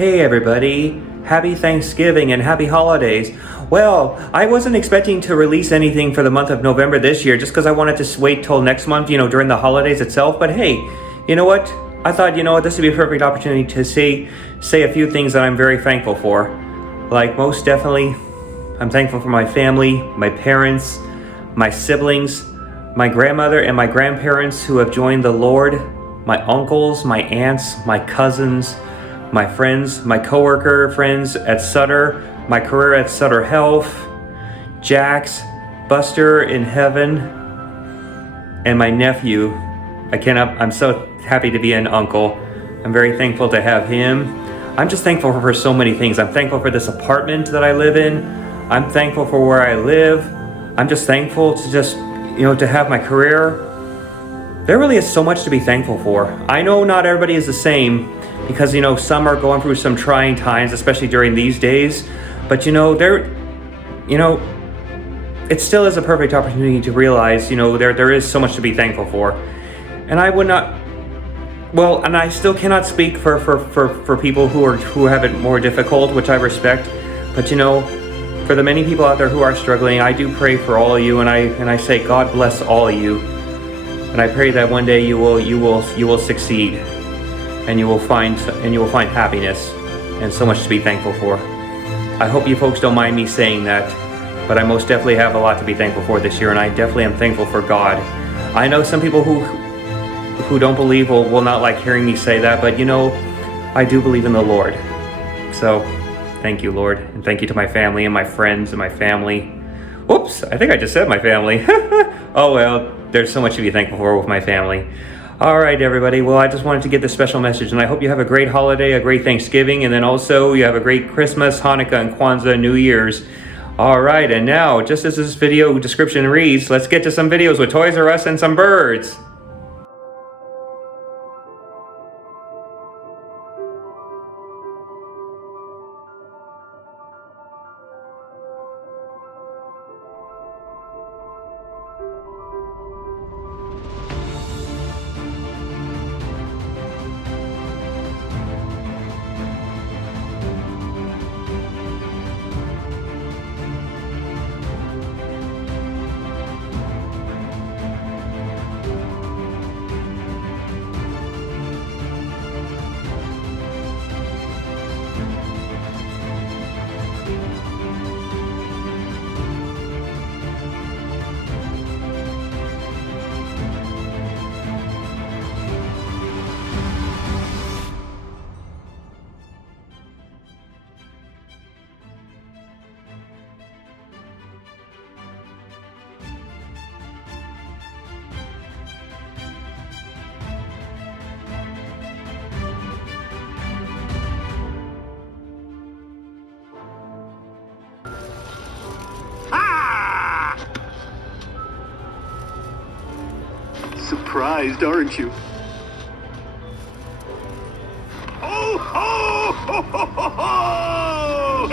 Hey everybody, happy Thanksgiving and happy holidays. Well, I wasn't expecting to release anything for the month of November this year just because I wanted to wait till next month, during the holidays itself. But hey, you know what? I thought, this would be a perfect opportunity to say a few things that I'm very thankful for. Like most definitely, I'm thankful for my family, my parents, my siblings, my grandmother and my grandparents who have joined the Lord, my uncles, my aunts, my cousins, my friends, my coworker friends at Sutter, my career at Sutter Health, Jax, Buster in heaven, and my nephew. I'm so happy to be an uncle. I'm very thankful to have him. I'm just thankful for so many things. I'm thankful for this apartment that I live in. I'm thankful for where I live. I'm just thankful to to have my career. There really is so much to be thankful for. I know not everybody is the same because, some are going through some trying times, especially during these days. But, it still is a perfect opportunity to realize, there is so much to be thankful for. And I would not, and I still cannot speak for people who have it more difficult, which I respect. But, for the many people out there who are struggling, I do pray for all of you, and I say God bless all of you. And I pray that one day you will succeed, and you will find happiness and so much to be thankful for. I hope you folks don't mind me saying that, but I most definitely have a lot to be thankful for this year, and I definitely am thankful for God. I know some people who don't believe will not like hearing me say that, but I do believe in the Lord. So thank you, Lord, and thank you to my family and my friends and my family. Whoops, I think I just said my family. Oh well, there's so much to be thankful for with my family. All right, everybody. Well, I just wanted to get this special message, and I hope you have a great holiday, a great Thanksgiving, and then also you have a great Christmas, Hanukkah, and Kwanzaa, New Year's. All right, and now, just as this video description reads, let's get to some videos with Toys R Us and some birds. Surprised, aren't you? Oh, ho, ho, ho, ho, ho!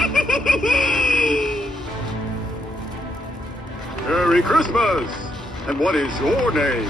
Merry Christmas! And what is your name?